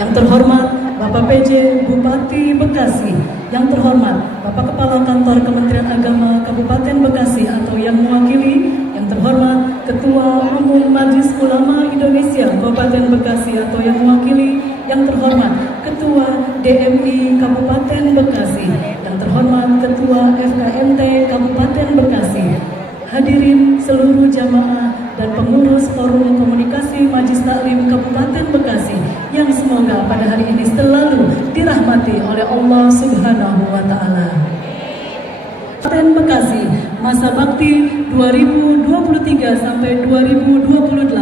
Yang terhormat Bapak PJ Bupati Bekasi, yang terhormat Bapak Kepala Kantor Kementerian Agama Kabupaten Bekasi atau yang mewakili, yang terhormat Ketua Umum Majelis Ulama Indonesia Kabupaten Bekasi atau yang mewakili, yang terhormat Ketua DMI Kabupaten Bekasi, yang terhormat Ketua FKMT Kabupaten Bekasi, hadirin seluruh jamaah dan pengurus Forum Komunikasi Majelis Taklim Kabupaten Bekasi yang semoga pada hari ini selalu dirahmati oleh Allah Subhanahu wa Ta'ala. Kabupaten Bekasi masa bakti 2023 sampai 2028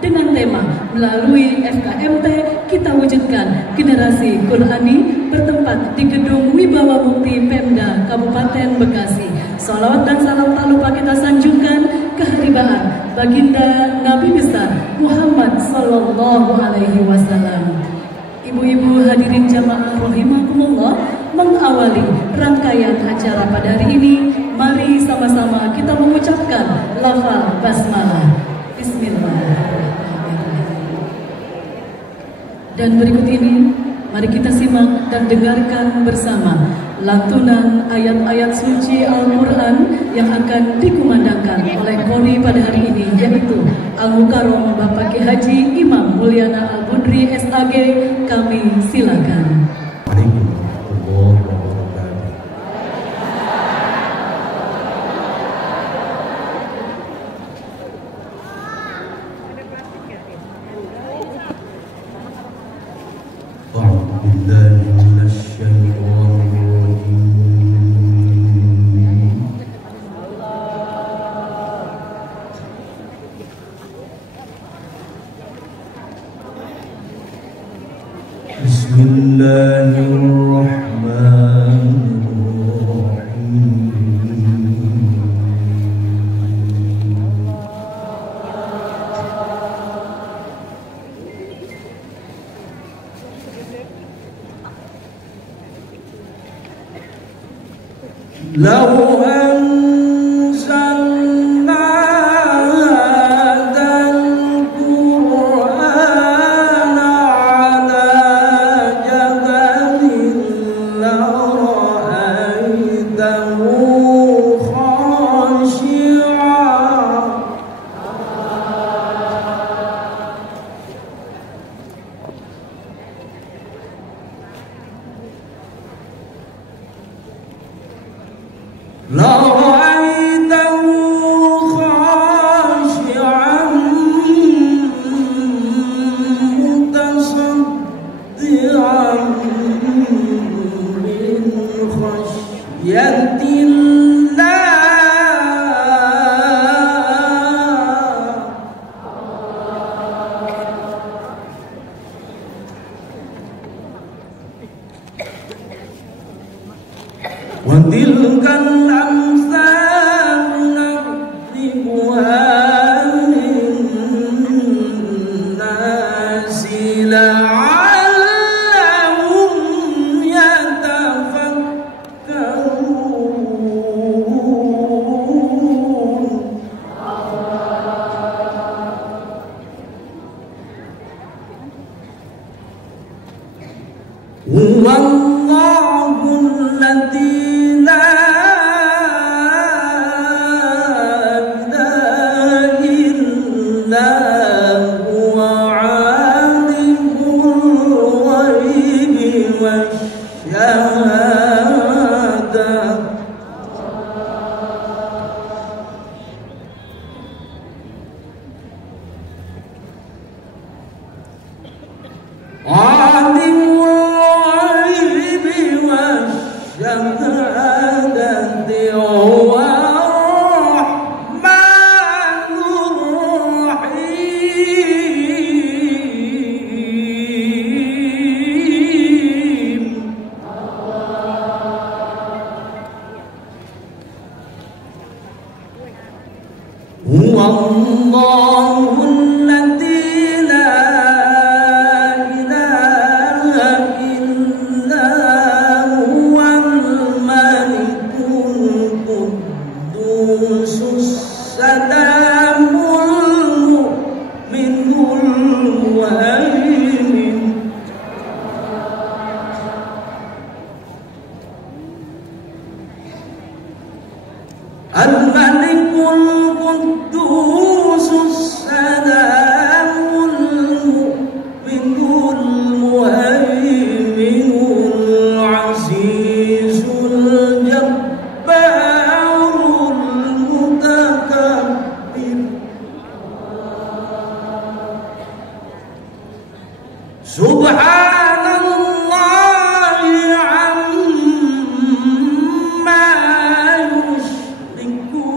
dengan tema melalui FKMT kita wujudkan generasi Qurani bertempat di Gedung Wibawa Mukti Pemda Kabupaten Bekasi. Salawat dan salam tak lupa kita sanjungkan keharibaan baginda Nabi besar Muhammad Sallallahu Alaihi Wasallam. Ibu-ibu hadirin jamaah rahimakumullah, mengawali rangkaian acara pada hari ini, mari sama-sama kita mengucapkan lafaz basmalah. Bismillahirrahmanirrahim. Dan berikut ini, mari kita simak dan dengarkan bersama lantunan ayat-ayat suci Al-Quran yang akan dikumandangkan oleh Qori pada hari ini, yaitu Al-Mukarram Bapak Ki Haji Imam Mulyana Al-Budri SAG. Kami silakan. Huwallahul ladzi la ilaha Subhanallahi amma yushrikun.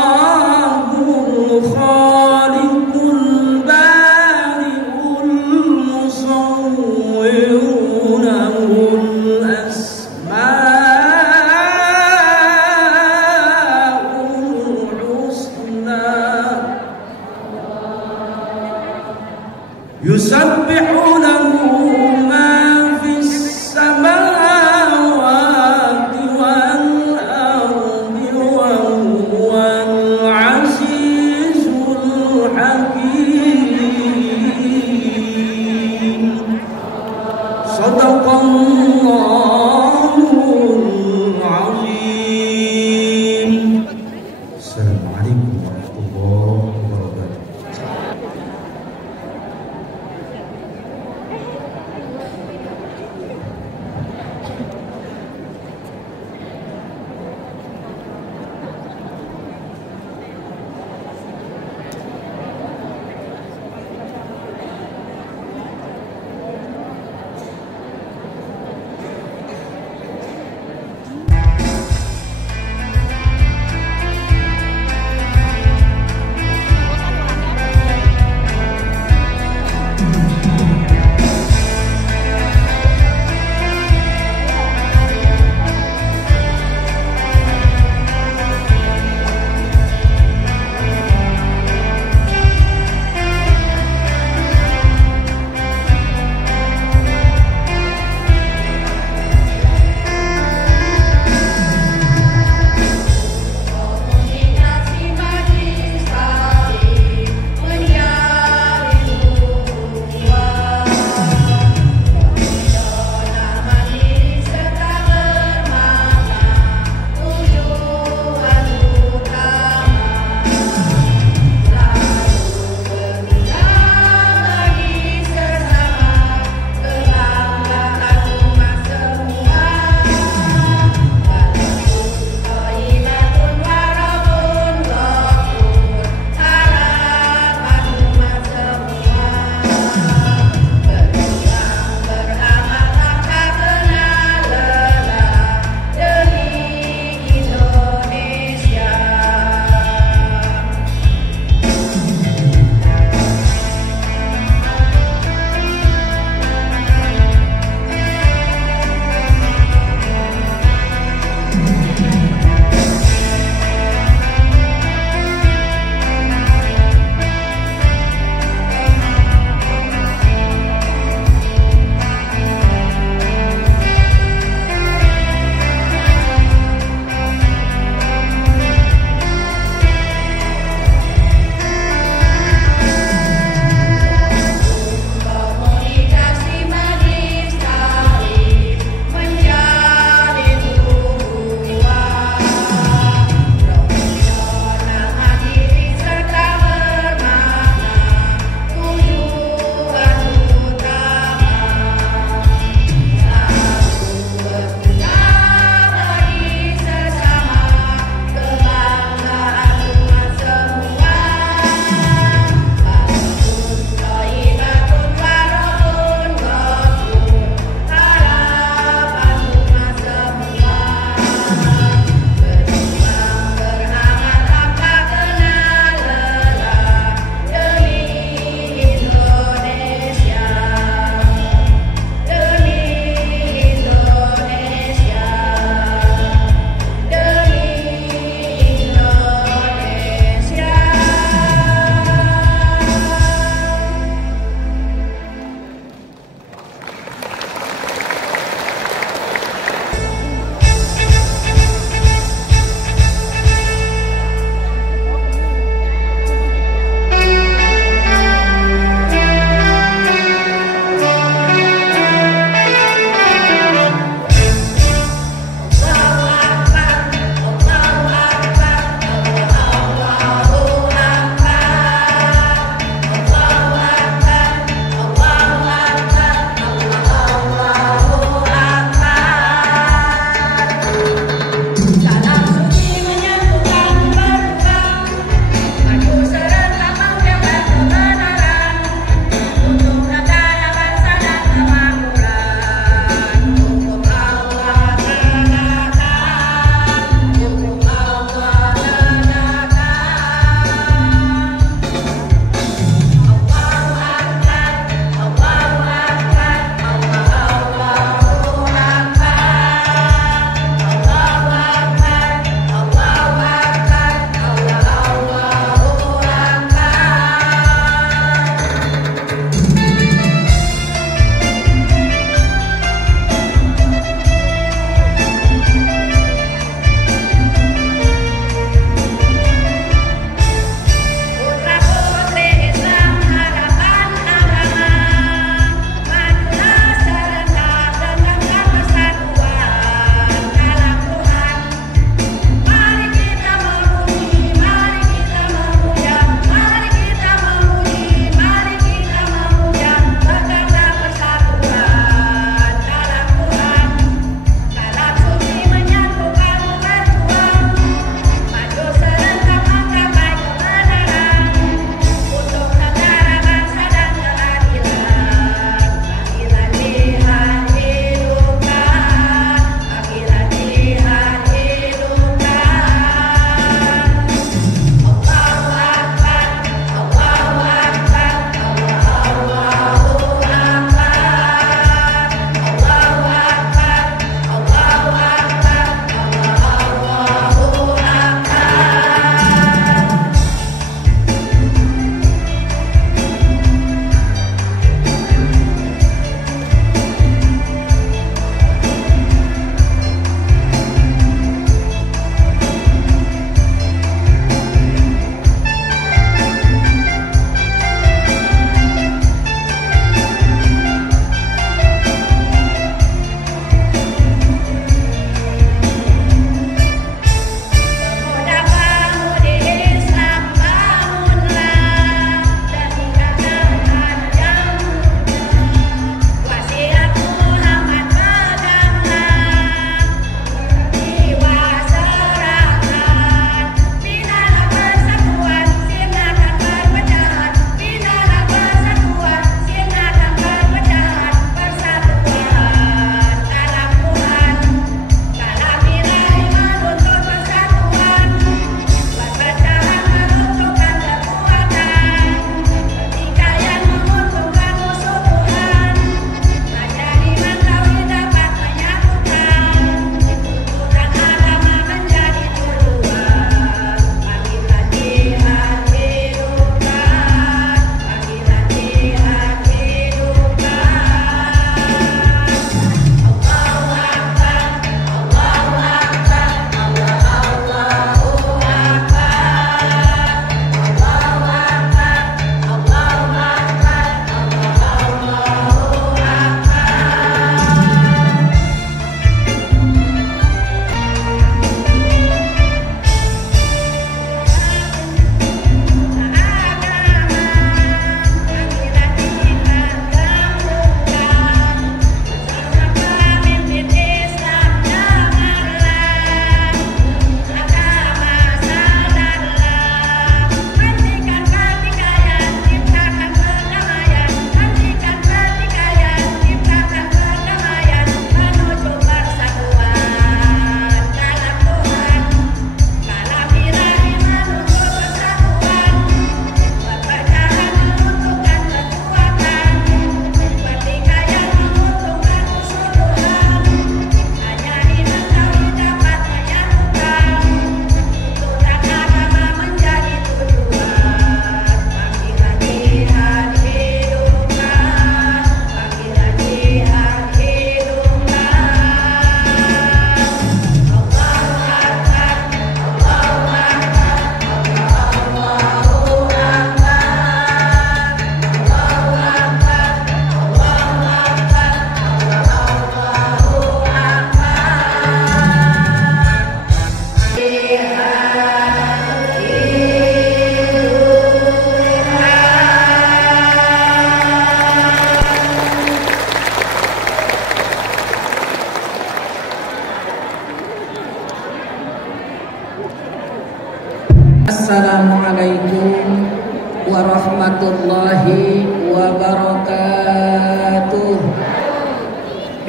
Huwallahul khaliqul bari'ul musawwirun lahul asmaul husna. Yusabbihu lahu ma fis samawati wal ardi wa huwal azizul hakim. Shadaqallahul azim. Assalamualaikum warahmatullahi wabarakatuh.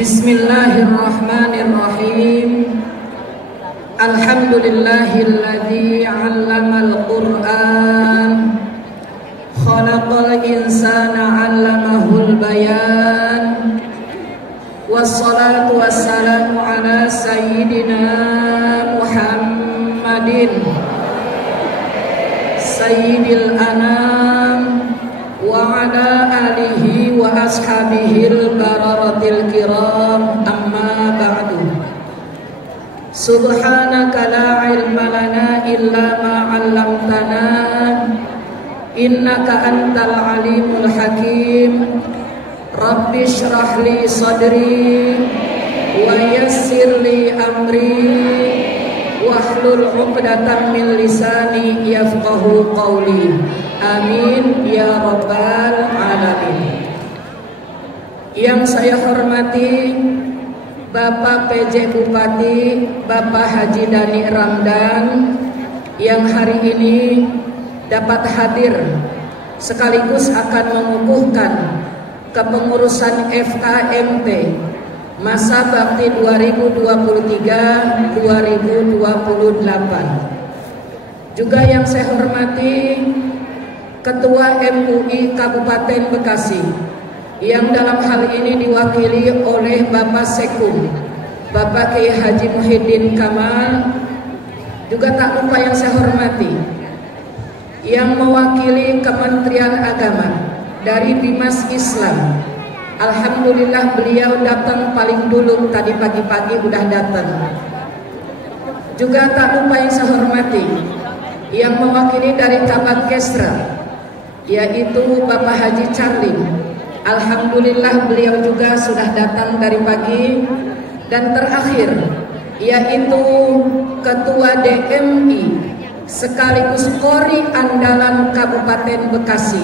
Bismillahirrahmanirrahim. Alhamdulillahilladzi 'allamal Qur'an, khalaqal insana 'allamahul bayan. Wassalatu wassalamu ala sayyidina Muhammadin sayyidil anam wa ala alihi wa ashabihil bararatil kiram, amma ba'du. Subhanaka la ilma lana illa ma 'allamtana innaka antal alimul hakim. Rabbi shrah li sadri wa yassir li amri wahlul 'uqdatam min lisani yafqahu qawli. Amin ya rabbal alamin. Yang saya hormati Bapak PJ Bupati, Bapak Haji Dani Ramdan, yang hari ini dapat hadir sekaligus akan mengukuhkan kepengurusan FKMT masa bakti 2023-2028. Juga yang saya hormati Ketua MUI Kabupaten Bekasi, yang dalam hal ini diwakili oleh Bapak Sekum, Bapak Kiai Haji Muhyiddin Kamal. Juga tak lupa yang saya hormati yang mewakili Kementerian Agama dari Bimas Islam. Alhamdulillah beliau datang paling dulu, tadi pagi-pagi udah datang. Juga tak lupa yang saya hormati yang mewakili dari Kabag Kesra, yaitu Bapak Haji Charlie. Alhamdulillah beliau juga sudah datang dari pagi. Dan terakhir yaitu Ketua DMI sekaligus Kori Andalan Kabupaten Bekasi,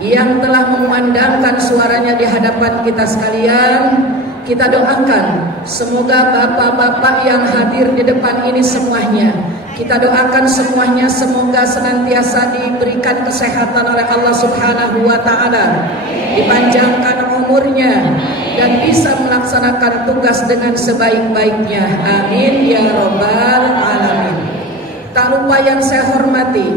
yang telah mengumandangkan suaranya di hadapan kita sekalian. Kita doakan semoga bapak-bapak yang hadir di depan ini semuanya, kita doakan semuanya semoga senantiasa diberikan kesehatan oleh Allah Subhanahu wa Ta'ala, dipanjangkan umurnya dan bisa melaksanakan tugas dengan sebaik-baiknya. Amin ya rabbal alamin. Tak lupa yang saya hormati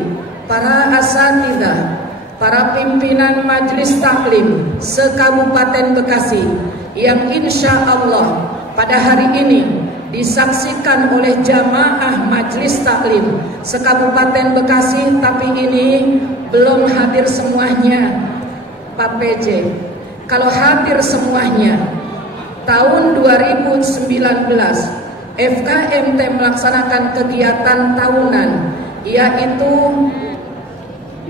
para asatidzah, para pimpinan Majelis Taklim se-Kabupaten Bekasi, yang insya Allah pada hari ini disaksikan oleh jamaah Majelis Taklim se-Kabupaten Bekasi, tapi ini belum hadir semuanya Pak PJ. Kalau hadir semuanya, tahun 2019 FKMT melaksanakan kegiatan tahunan, yaitu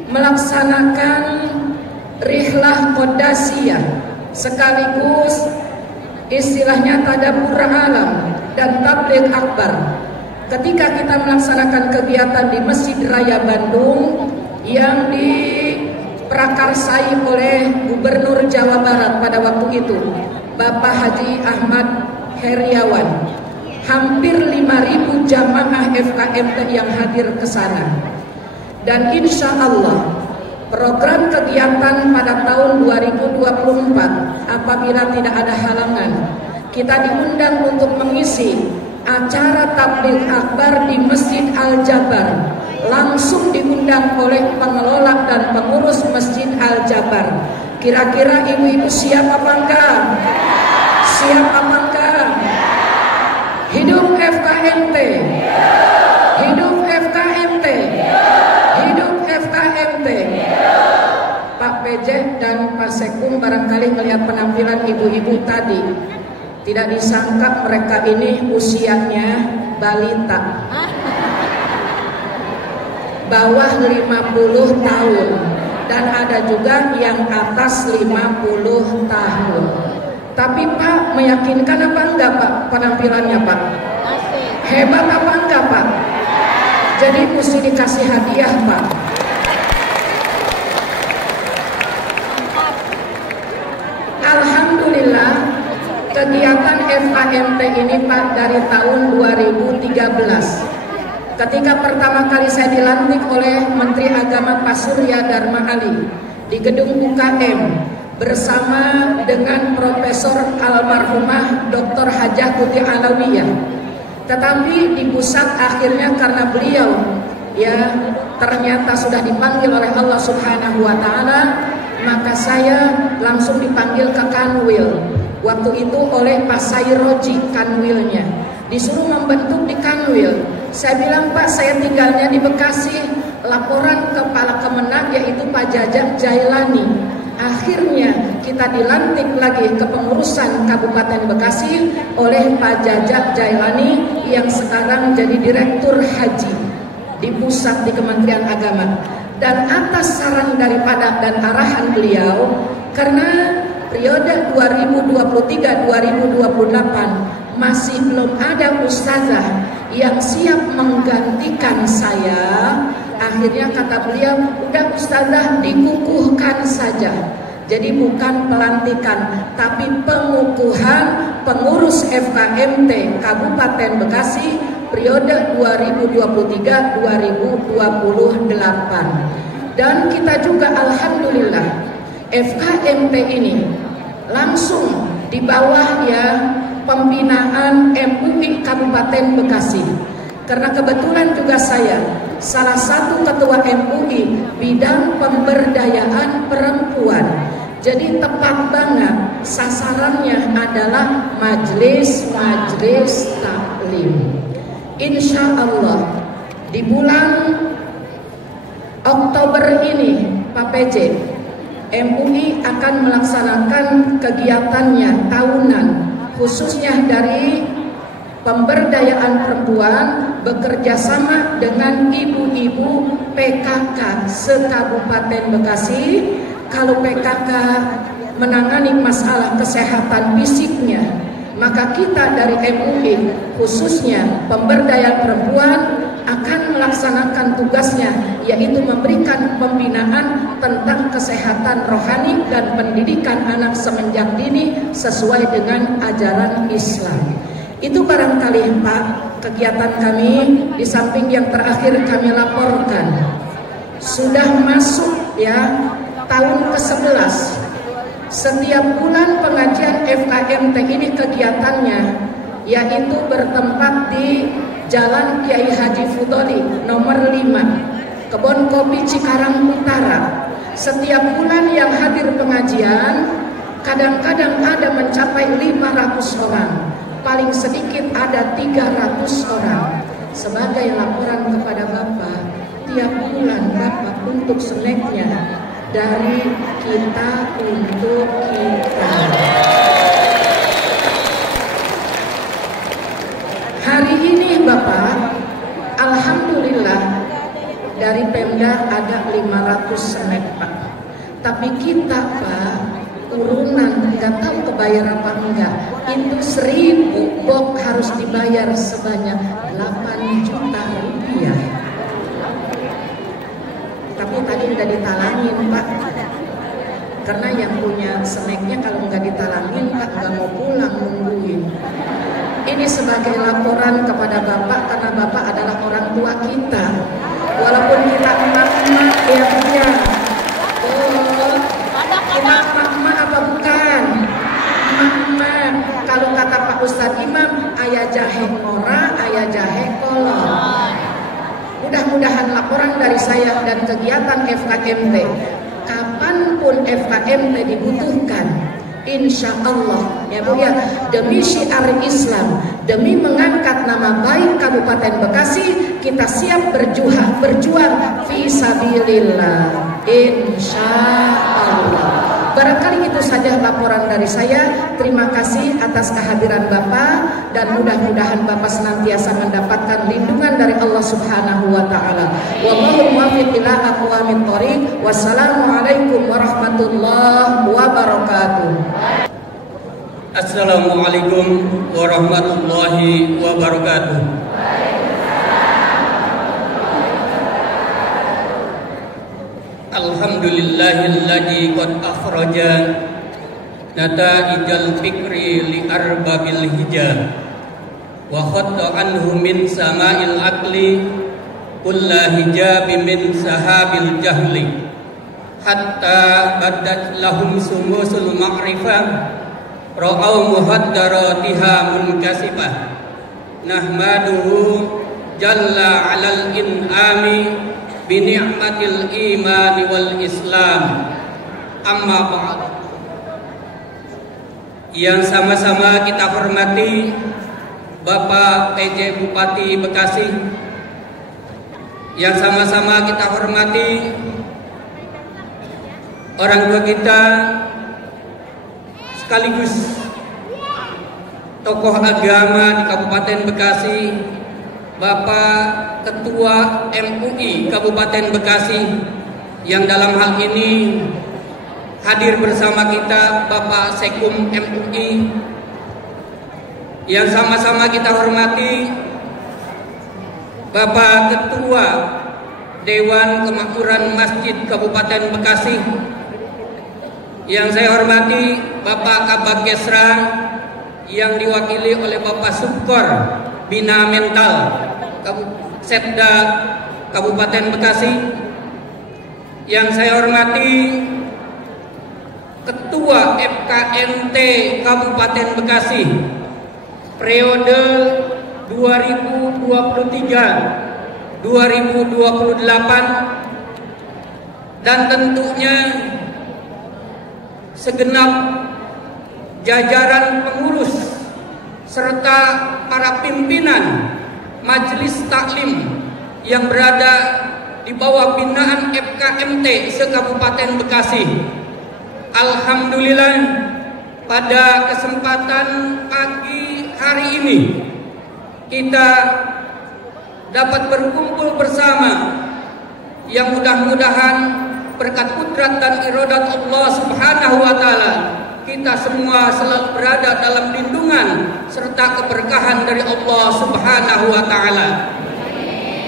melaksanakan rihlah qodasiyah sekaligus istilahnya tadabbur alam dan tabligh akbar. Ketika kita melaksanakan kegiatan di Masjid Raya Bandung yang diprakarsai oleh Gubernur Jawa Barat pada waktu itu, Bapak Haji Ahmad Heriawan, hampir 5.000 jamaah FKMT yang hadir ke sana. Dan insya Allah program kegiatan pada tahun 2024, apabila tidak ada halangan, kita diundang untuk mengisi acara tabligh akbar di Masjid Al-Jabar. Langsung diundang oleh pengelola dan pengurus Masjid Al-Jabar. Kira-kira ibu-ibu siap apa enggak? Siap apa enggak? Hidup FKMT. Hidup FKMT. Hidup FKMT. Pak PJ dan Pak Sekum barangkali melihat penampilan ibu-ibu tadi, tidak disangka mereka ini usianya balita, bawah 50 tahun, dan ada juga yang atas 50 tahun. Tapi Pak, meyakinkan apa enggak Pak penampilannya Pak? Hebat apa enggak Pak? Jadi mesti dikasih hadiah Pak. Alhamdulillah kegiatan FKMT ini Pak dari tahun 2013. Ketika pertama kali saya dilantik oleh Menteri Agama Pak Surya Dharma Ali di gedung UKM, bersama dengan Profesor almarhumah Dr. Hajah Tuti Alawiyah. Tetapi di pusat akhirnya karena beliau ya ternyata sudah dipanggil oleh Allah Subhanahu wa taala, maka saya langsung dipanggil ke Kanwil. Waktu itu oleh Pak Sayroji Kanwilnya, disuruh membentuk di Kanwil. Saya bilang, Pak, saya tinggalnya di Bekasi. Laporan kepala Kemenag yaitu Pak Jajak Jailani. Akhirnya kita dilantik lagi ke pengurusan Kabupaten Bekasi oleh Pak Jajak Jailani yang sekarang jadi Direktur Haji di pusat di Kementerian Agama. Dan atas saran daripada dan arahan beliau, karena periode 2023-2028 masih belum ada ustazah yang siap menggantikan saya. Akhirnya kata beliau, udah ustazah dikukuhkan saja. Jadi bukan pelantikan, tapi pengukuhan pengurus FKMT Kabupaten Bekasi periode 2023-2028. Dan kita juga alhamdulillah FKMT ini langsung di bawah ya pembinaan MUI Kabupaten Bekasi. Karena kebetulan juga saya salah satu ketua MUI bidang pemberdayaan perempuan. Jadi tepat banget sasarannya adalah majelis-majelis taklim. Insya Allah di bulan Oktober ini Pak PJ, MUI akan melaksanakan kegiatannya tahunan, khususnya dari pemberdayaan perempuan bekerja sama dengan ibu-ibu PKK se-Kabupaten Bekasi. Kalau PKK menangani masalah kesehatan fisiknya, maka kita dari MUI khususnya pemberdayaan perempuan akan melaksanakan tugasnya, yaitu memberikan pembinaan tentang kesehatan rohani dan pendidikan anak semenjak dini sesuai dengan ajaran Islam. Itu barangkali Pak kegiatan kami. Di samping yang terakhir kami laporkan, sudah masuk ya tahun ke-11. Setiap bulan pengajian FKMT ini kegiatannya yaitu bertempat di Jalan Kiai Haji Fudoli nomor 5, Kebon Kopi Cikarang Utara. Setiap bulan yang hadir pengajian kadang-kadang ada mencapai 500 orang, paling sedikit ada 300 orang. Sebagai laporan kepada Bapak, tiap bulan Bapak untuk snacknya dari kita untuk kita. Hari ini Bapak, alhamdulillah dari Pemda ada 500 snack Pak. Tapi kita Pak, urunan nggak tahu kebayar apa enggak. Itu 1000 box harus dibayar sebanyak 8 juta rupiah. Tapi tadi udah ditalangin Pak, karena yang punya snacknya kalau nggak ditalangin Pak nggak mau pulang nungguin. Ini sebagai laporan kepada Bapak, karena Bapak adalah orang tua kita. Walaupun kita emak-emak ya punya, kita emak-emak apa bukan? Emak-emak. Kalau kata Pak Ustadz Imam, ayah jahe ora, ayah jahe kolor. Mudah-mudahan laporan dari saya dan kegiatan FKMT, kapanpun FKMT dibutuhkan, insya Allah ya Bu ya, demi syiar Islam, demi mengangkat nama baik Kabupaten Bekasi, kita siap berjuang fi sabilillah, insya Allah. Barangkali itu saja laporan dari saya. Terima kasih atas kehadiran Bapak, dan mudah-mudahan Bapak senantiasa mendapatkan lindungan dari Allah Subhanahu wa taala. Wallahu muwaffiq ila aqwamit thoriq. Wassalamualaikum warahmatullahi wabarakatuh. Assalamualaikum warahmatullahi wabarakatuh. Alhamdulillahilladzi qad akhraja nata'ijal fikri li arbabil hijab wa khatta anhu min sama'il aqli kulla hijabi min sahabil jahli hatta badat lahum sumusul ma'rifah ra'au muhaddaratiha munkasibah nahmaduhu jalla 'alal in'ami bi ni'matil imani wal islam. Amma ba'd. Yang sama-sama kita hormati Bapak PJ Bupati Bekasi, yang sama-sama kita hormati orang tua kita sekaligus tokoh agama di Kabupaten Bekasi, Bapak Ketua MUI Kabupaten Bekasi, yang dalam hal ini hadir bersama kita Bapak Sekum MUI, yang sama-sama kita hormati Bapak Ketua Dewan Kemakmuran Masjid Kabupaten Bekasi, yang saya hormati Bapak Kabag Gesra yang diwakili oleh Bapak Subkor Bina Mental Setda Kabupaten Bekasi, yang saya hormati Ketua FKMT Kabupaten Bekasi periode 2023-2028, dan tentunya segenap jajaran pengurus serta para pimpinan Majelis Taklim yang berada di bawah binaan FKMT se-Kabupaten Bekasi. Alhamdulillah, pada kesempatan pagi hari ini kita dapat berkumpul bersama, yang mudah-mudahan berkat kudrat dan iradat Allah Subhanahu wa taala kita semua selalu berada dalam lindungan serta keberkahan dari Allah Subhanahu wa taala.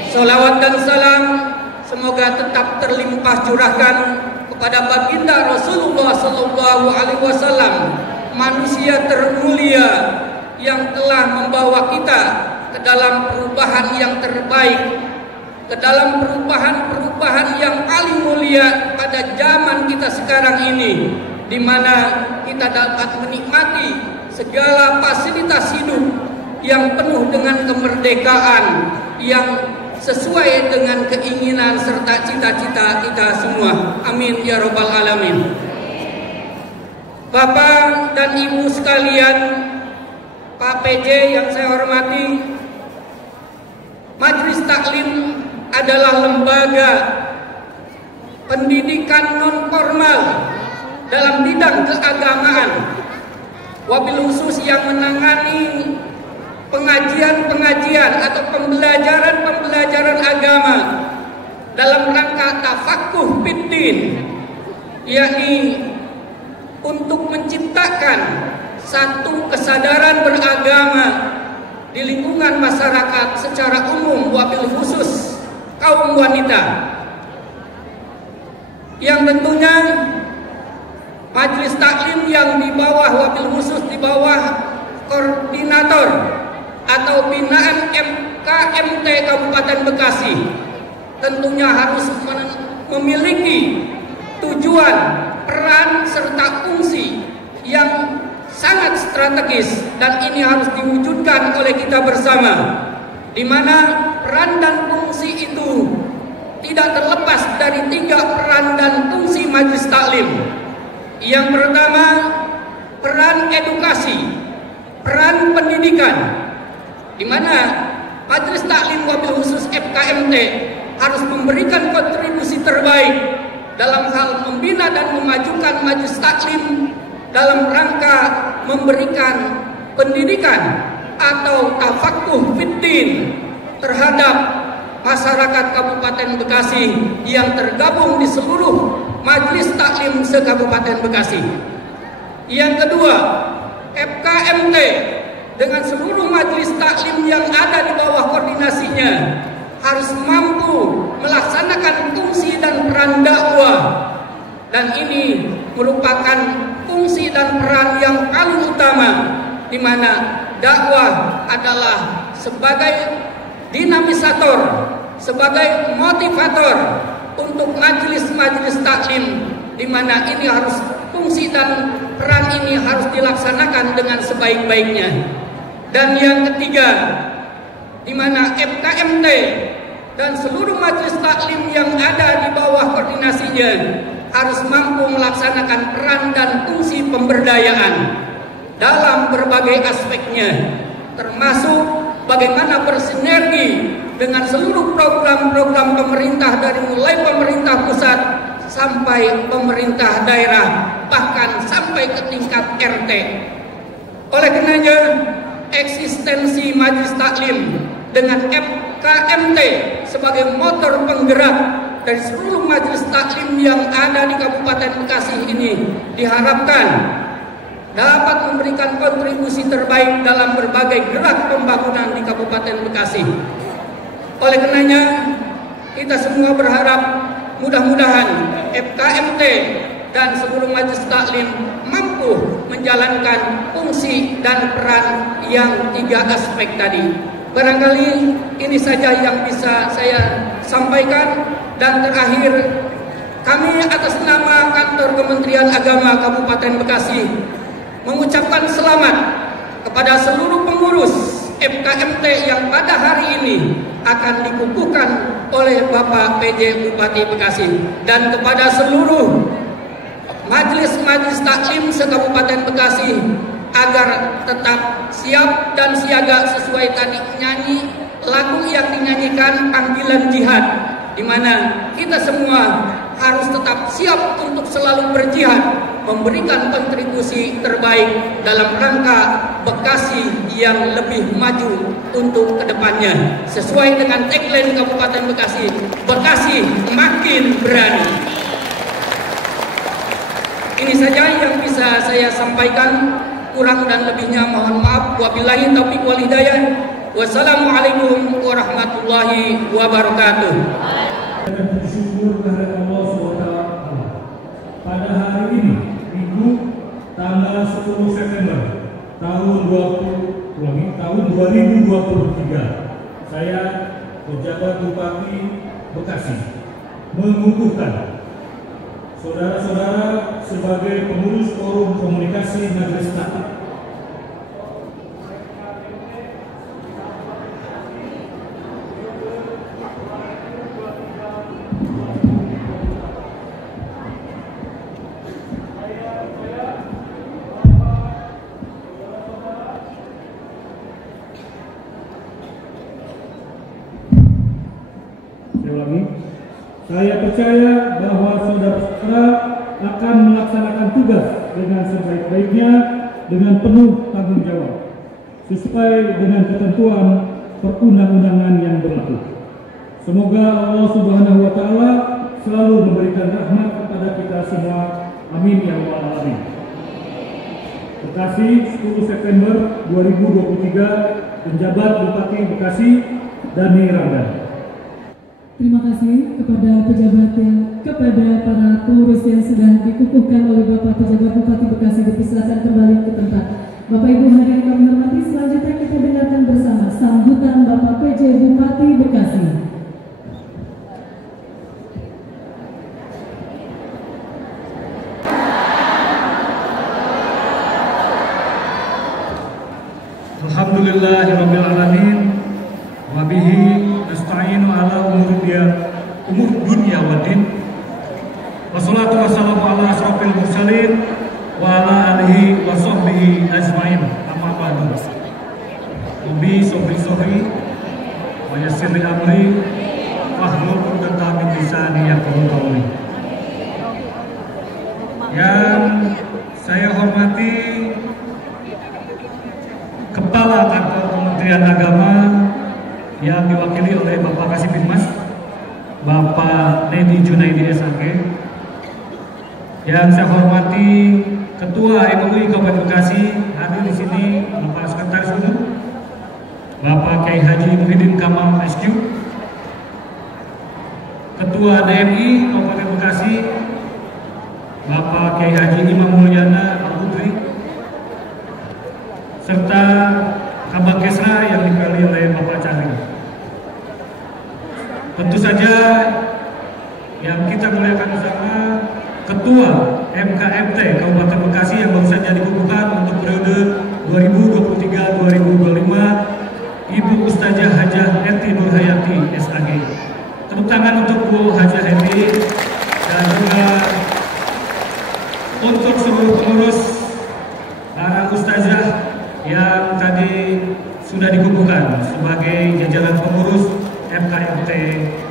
Salawat dan salam semoga tetap terlimpah curahkan kepada baginda Rasulullah sallallahu alaihi wasallam, manusia termulia yang telah membawa kita ke dalam perubahan yang terbaik, ke dalam perubahan yang paling mulia pada zaman kita sekarang ini, di mana kita dapat menikmati segala fasilitas hidup yang penuh dengan kemerdekaan yang sesuai dengan keinginan serta cita-cita kita semua. Amin ya rabbal alamin. Bapak dan Ibu sekalian, Pak PJ yang saya hormati, Majelis Taklim adalah lembaga pendidikan non formal dalam bidang keagamaan, wabil khusus yang menangani pengajian-pengajian atau pembelajaran agama dalam rangka tafaqquh fiddin, yakni untuk menciptakan satu kesadaran beragama di lingkungan masyarakat secara umum, wabil khusus kaum wanita, yang tentunya Majelis Taklim yang di bawah, wabil khusus di bawah koordinator atau binaan MKMT Kabupaten Bekasi, tentunya harus memiliki tujuan, peran serta fungsi yang sangat strategis, dan ini harus diwujudkan oleh kita bersama, di mana peran dan fungsi itu tidak terlepas dari 3 peran dan fungsi Majelis Taklim. Yang pertama, peran edukasi, peran pendidikan, di mana Majelis Taklim wabil khusus FKMT harus memberikan kontribusi terbaik dalam hal membina dan memajukan Majelis Taklim dalam rangka memberikan pendidikan atau tafaqquh fiddin terhadap masyarakat Kabupaten Bekasi yang tergabung di seluruh Majelis Taklim se-Kabupaten Bekasi. Yang kedua, FKMT dengan seluruh majelis taklim yang ada di bawah koordinasinya harus mampu melaksanakan fungsi dan peran dakwah, dan ini merupakan fungsi dan peran yang paling utama, di mana dakwah adalah sebagai dinamisator, sebagai motivator untuk majelis-majelis taklim, di mana ini harus fungsi dan peran ini harus dilaksanakan dengan sebaik-baiknya. Dan yang ketiga, di mana FKMT dan seluruh majelis taklim yang ada di bawah koordinasinya harus mampu melaksanakan peran dan fungsi pemberdayaan dalam berbagai aspeknya, termasuk bagaimana bersinergi dengan seluruh program-program pemerintah dari mulai pemerintah pusat sampai pemerintah daerah, bahkan sampai ke tingkat RT. Oleh karenanya, eksistensi majelis taklim dengan FKMT sebagai motor penggerak dari seluruh majelis taklim yang ada di Kabupaten Bekasi ini diharapkan dapat memberikan kontribusi terbaik dalam berbagai gerak pembangunan di Kabupaten Bekasi. Oleh karenanya, kita semua berharap mudah-mudahan FKMT dan seluruh majelis taklim mampu menjalankan fungsi dan peran yang tiga aspek tadi. Barangkali ini saja yang bisa saya sampaikan. Dan terakhir, kami atas nama Kantor Kementerian Agama Kabupaten Bekasi mengucapkan selamat kepada seluruh pengurus FKMT yang pada hari ini akan dikukuhkan oleh Bapak PJ Bupati Bekasi, dan kepada seluruh majelis-majelis taklim se-Kabupaten Bekasi agar tetap siap dan siaga sesuai tadi nyanyi lagu yang dinyanyikan Panggilan Jihad, di mana kita semua harus tetap siap untuk selalu berjihad, memberikan kontribusi terbaik dalam rangka Bekasi yang lebih maju untuk kedepannya. Sesuai dengan tagline Kabupaten Bekasi, Bekasi makin berani. Ini saja yang bisa saya sampaikan, kurang dan lebihnya mohon maaf. Wabillahi taufiq wal hidayah. Wassalamualaikum warahmatullahi wabarakatuh. Dan bersyukur kepada Allah SWT pada hari ini, Minggu tanggal 10 September tahun 2023, saya pejabat Bupati Bekasi mengukuhkan saudara-saudara sebagai pengurus forum komunikasi majelis taklim. Saya percaya bahwa saudara-saudara akan melaksanakan tugas dengan sebaik-baiknya dengan penuh tanggung jawab sesuai dengan ketentuan perundang-undangan yang berlaku. Semoga Allah Subhanahu wa taala selalu memberikan rahmat kepada kita semua. Amin ya rabbal alamin. Bekasi, 10 September 2023, penjabat Bupati Bekasi, Dani Ramdan. Terima kasih kepada pejabat kepada para pengurus yang sudah dikukuhkan oleh Bapak Pejabat Bupati Bekasi, dipersilakan kembali ke tempat. Bapak Ibu hadirin kami hormati, selanjutnya kita dengarkan bersama sambutan Bapak PJ Bupati Bekasi. Alhamdulillahirabbil alamin wa bihi nasta'inu ala umur dunya waddin. Wassalatu wassalamu ala asrofil mursalin wa ala alihi wa sahbihi ajmain. Amma ba'du. Rabbi sohri wa yassir li amri wahlul 'uqdatam min lisani yafqahu qawli. Yang saya hormati Kepala Kantor Kementerian Agama yang diwakili oleh Bapak Kasibidmas, Bapak Nedi Junaidi SAG. Yang saya hormati Ketua MUI Kabupaten Bekasi, hadir di sini Bapak Sekretaris Umum, Bapak Kiai Haji Muhyiddin Kamal SQ, Ketua DMI Kabupaten Bekasi, Bapak Kiai Haji Imam Mulyana Al-Hudri, serta Kabag Kesra yang dipilih oleh Bapak Cahri. Tentu saja yang FKMT Kabupaten Bekasi yang baru saja dikukuhkan untuk periode 2023-2025, Ibu Ustazah Hajah Eti Nurhayati SAG. Tepuk tangan untuk Bu Hajah Eti, dan juga untuk seluruh pengurus para ustazah yang tadi sudah dikukuhkan sebagai jajaran pengurus FKMT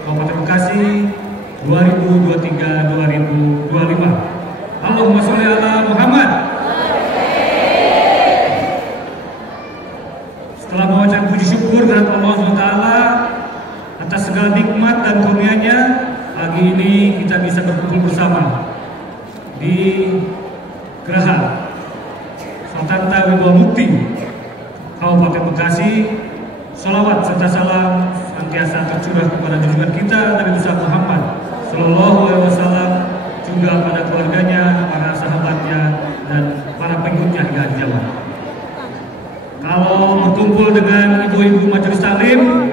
Kabupaten Bekasi 2023-2025. Allahumma sholli ala Muhammad. Setelah mengucapkan puji syukur kepada Allah SWT atas segala nikmat dan karunia-Nya, pagi ini kita bisa berkumpul bersama di Geraha Satanta Wibawa Mukti Kabupaten Bekasi. Salawat serta salam senantiasa tercurah kepada junjungan kita Nabi besar Muhammad Sallallahu Alaihi Wasallam, juga pada keluarganya, para sahabatnya, dan para pengikutnya hingga akhir zaman. Kalau berkumpul dengan ibu-ibu majelis taklim,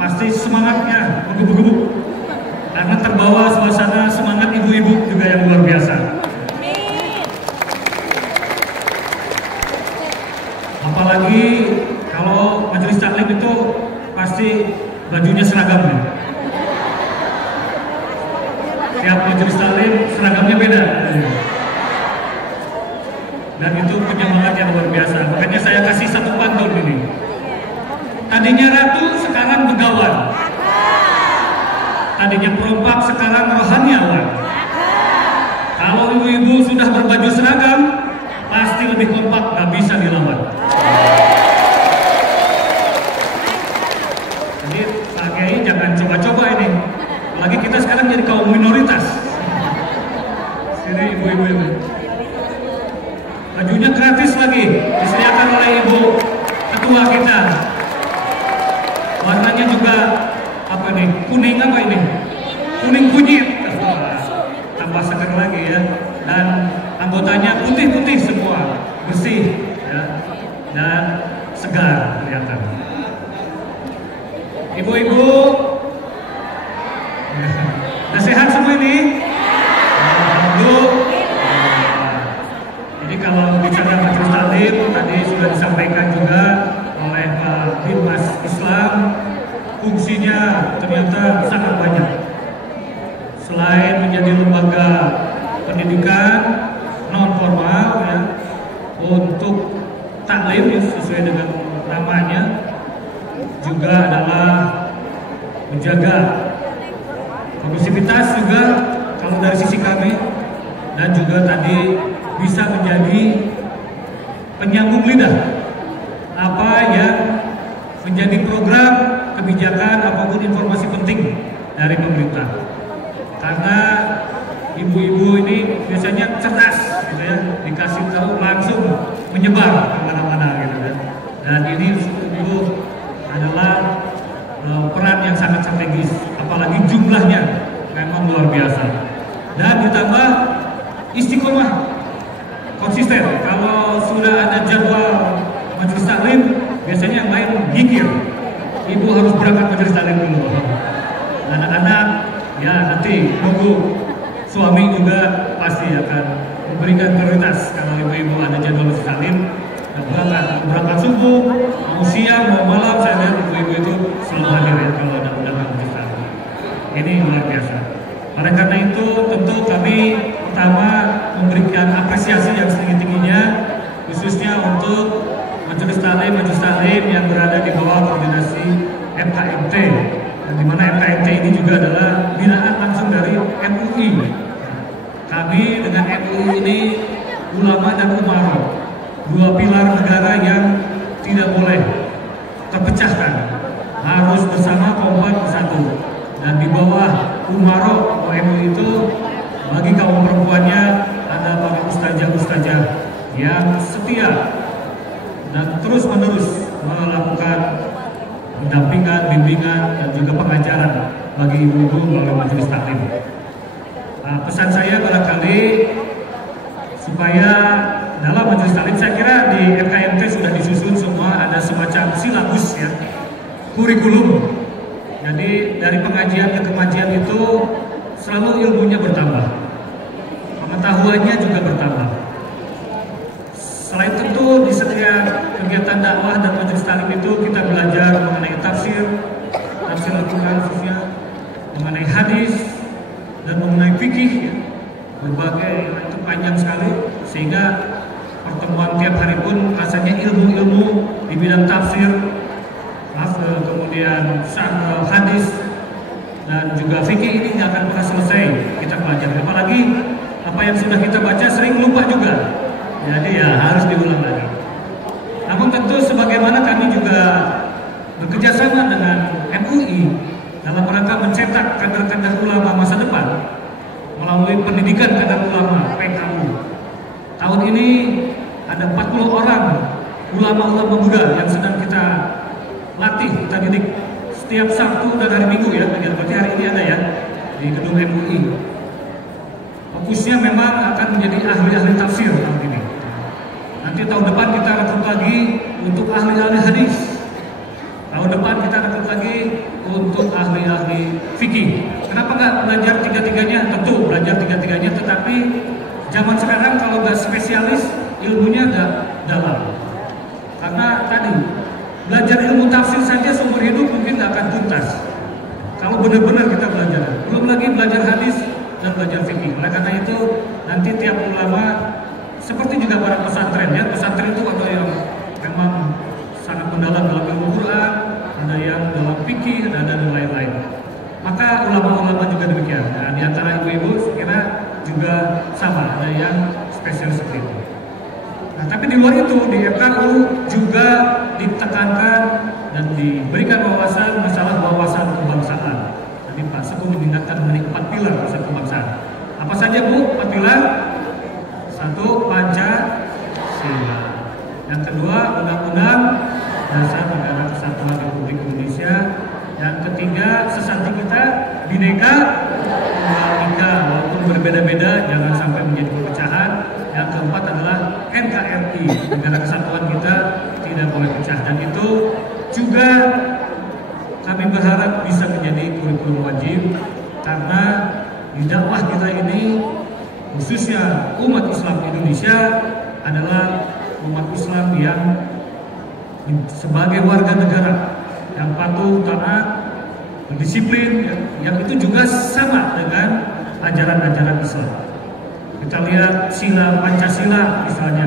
pasti semangatnya menggebu-gebu karena terbawa suasana semangat ibu-ibu juga yang luar biasa. Apalagi kalau majelis taklim itu pasti bajunya seragam ya. Tiap majelis taklim seragamnya beda. Dan itu penyemangat yang luar biasa. Makanya saya kasih satu pantun ini. Tadinya ratu, sekarang begawan. Tadinya perompak, sekarang rohaniawan. Kalau ibu-ibu sudah berbaju seragam, pasti lebih kompak, gak bisa dilawan. Jadi Pak Kiai jangan coba-coba ini. Apalagi kita sekarang jadi kaum minoritas. Sini ibu-ibu. Bajunya gratis lagi, disediakan oleh ibu ketua kita. Warnanya juga apa nih? Kuning apa ini? Kuning kunyit. Tambah seger lagi ya. Dan anggotanya putih-putih semua, bersih ya, dan segar kelihatan. Ibu-ibu, udah sehat semua ini? Jadi kalau bicara majelis taklim tadi sudah disampaikan juga oleh Pak Binmas Islam, fungsinya ternyata sangat banyak. Selain menjadi lembaga pendidikan non formal ya, untuk taklim sesuai dengan namanya, juga adalah menjaga kondusivitas juga kalau dari sisi kami, dan juga tadi bisa menjadi penyambung lidah apa yang menjadi program kebijakan apapun informasi penting dari pemerintah. Karena ibu-ibu ini biasanya cerdas gitu ya, dikasih tahu langsung menyebar kemana-mana gitu kan. Dan ini itu adalah peran yang sangat strategis, apalagi jumlahnya memang luar biasa. Dan ditambah istiqomah, konsisten. Kalau sudah ada jadwal majelis taklim, biasanya yang lain gigir. Ibu harus berangkat majelis taklim dulu. Anak-anak ya nanti nunggu. Suami juga pasti akan memberikan prioritas kalau ibu-ibu ada jadwal majelis taklim. Berangkat subuh, mau siang, mau malam, saya lihat ibu-ibu itu selalu hadir ya kalau ada undangan majelis taklim. Ini luar biasa. Oleh karena itu tentu kami pertama memberikan apresiasi yang setinggi-tingginya khususnya untuk majelis taklim yang berada di bawah koordinasi FKMT, di mana FKMT ini juga adalah binaan langsung dari MUI. Kami dengan MUI ini ulama dan umaro, dua pilar negara yang tidak boleh terpecahkan, harus bersama kompak bersatu. Dan di bawah umaro MUI itu bagi kaum perempuannya ada para ustazah-ustazah yang setia dan terus-menerus melakukan pendampingan, bimbingan, dan juga pengajaran bagi ibu-ibu melalui majelis taklim. Pesan saya barangkali supaya dalam majelis taklim, saya kira di FKMT sudah disusun semua, ada semacam silabus ya, kurikulum. Jadi dari pengajian ke pengajian itu selalu ilmunya bertambah. pengetahuannya juga bertambah. Selain tentu di setiap kegiatan dakwah dan majelis taklim itu kita belajar mengenai tafsir Al-Quran khususnya, mengenai hadis dan mengenai fikih, ya. Berbagai, itu panjang sekali sehingga pertemuan tiap hari pun rasanya ilmu-ilmu di bidang tafsir, kemudian hadis dan juga fikih ini nggak akan pernah selesai kita pelajari. Apalagi apa yang sudah kita baca sering lupa juga. Jadi ya harus diulang lagi. Namun tentu sebagaimana kami juga bekerja sama dengan MUI dalam rangka mencetak kader-kader ulama masa depan melalui pendidikan kader ulama PKU. Tahun ini ada 40 orang ulama-ulama muda yang sedang kita latih, kita didik setiap Sabtu dan hari Minggu ya. Berarti hari ini ada ya di gedung MUI. Fokusnya memang akan menjadi ahli-ahli tafsir tahun ini. Nanti tahun depan kita rekrut lagi untuk ahli-ahli hadis. Tahun depan kita rekrut lagi untuk ahli-ahli fikih. Kenapa nggak belajar tiga-tiganya? Tentu belajar tiga-tiganya, tetapi zaman sekarang kalau nggak spesialis ilmunya nggak dalam. Karena tadi belajar ilmu tafsir saja seumur hidup mungkin nggak akan tuntas. Kalau benar-benar kita belajar, belum lagi belajar hadis dan belajar fikih. Oleh karena itu nanti tiap ulama seperti juga para pesantren ya, pesantren itu ada yang memang sangat mendalam dalam ilmu Quran, ada yang dalam fikih, ada dan lain-lain. Maka ulama-ulama juga demikian. Nah, di antara ibu-ibu saya kira juga sama, ada yang spesial seperti itu. Nah, tapi di luar itu di FKU juga ditekankan dan diberikan wawasan masalah wawasan kebangsaan. Tadi Pak Seku mengingatkan mengenai 4 pilar wawasan kebangsaan. Apa saja Bu 4 pilar? 1. Pancasila. Yang kedua, Undang-Undang Dasar Negara Kesatuan Republik Indonesia. Yang ketiga, sesanti kita Bhinneka Tunggal Ika, walaupun berbeda-beda jangan sampai menjadi perpecahan. Yang keempat adalah NKRI, Negara Kesatuan kita tidak boleh pecah, dan itu juga kami berharap bisa menjadi kurikulum wajib karena di dakwah kita ini khususnya umat Islam Indonesia adalah umat Islam yang sebagai warga negara yang patuh, taat, berdisiplin, yang itu juga sama dengan ajaran-ajaran Islam. Kita lihat sila Pancasila misalnya,